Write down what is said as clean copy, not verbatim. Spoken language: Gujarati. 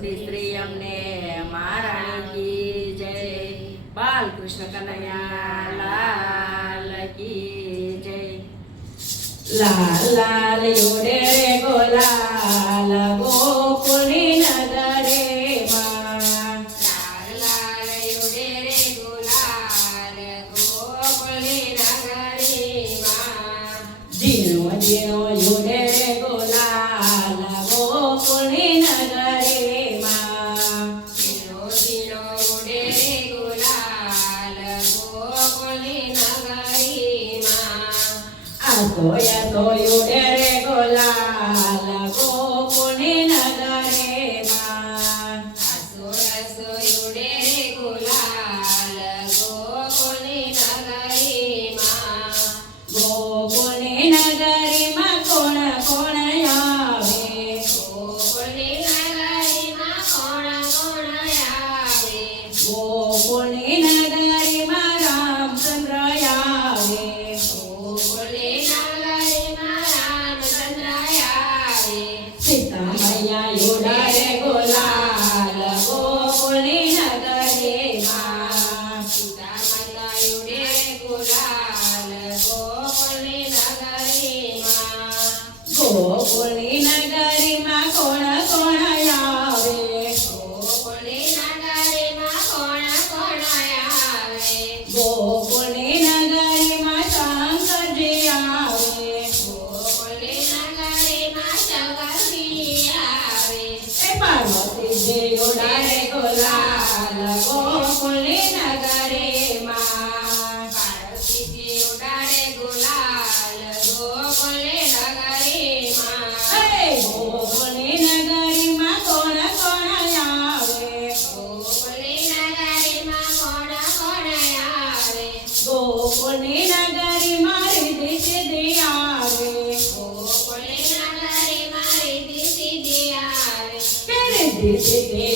બધી સ્ત્રી અમને મહારાણી કી જય બાલકૃષ્ણ કનૈયા લાલ કી જય લાલ લાલ યોડે રે ગોલાલ ગોકુળી નગરે માં લાલ લાલ યોડે રે ગોલાલ ગોકુળી નગરે માં જીનો જીનો યોડે રે ગોલાલ ગોકુળી નગરે માં જીનો જીનો યોડે રે ગોલાલ ગોકુળી નગરે માં આસોયા તો યોડે રે ગોલાલ ગોકુળી નગરે માં આસોયા તો યોડે રે ગોલાલ ગોકુળી નગરે માં ગોકુળી નગરી માં કોણ કોણ આવે ગોકુળી નગરી માં કોણ કોણ આવે ગોકુળી નગરી માં રામચંદ્ર આવે ગોકુળી નગરી માં રામચંદ્ર આવે સીતા મૈયા યોડા રે ગોલાલ ગોકુળી નગરી માં સીતા મૈયા યોડે રે ગોલાલ ગોકુળી નગરી માં ગોકુળી નગરી માં કોણ કોણ આવે ગોકુળી નગરી માં કોણ કોણ આવે ગોકુળી નગરી માં શંકરજી આવે ગોકુળી નગરી માં શંકરજી આવે એ પાર્વતીજી યોડા રે ગોલાલ ગોકુળી નગરી માં પાર્વતીજી યોડા રે ગોલાલ ગોકુળી નગરી માં ગોકુળી નગરી માં કોણ કોણ આવે ગોકુળી નગરી માં કોણ કોણ આવે ગોકુળી નગરી માં રીતિ સિદ્ધિ આવે ગોકુળી નગરી માં રીતિ સિદ્ધિ આવે રીતિ સિદ્ધિ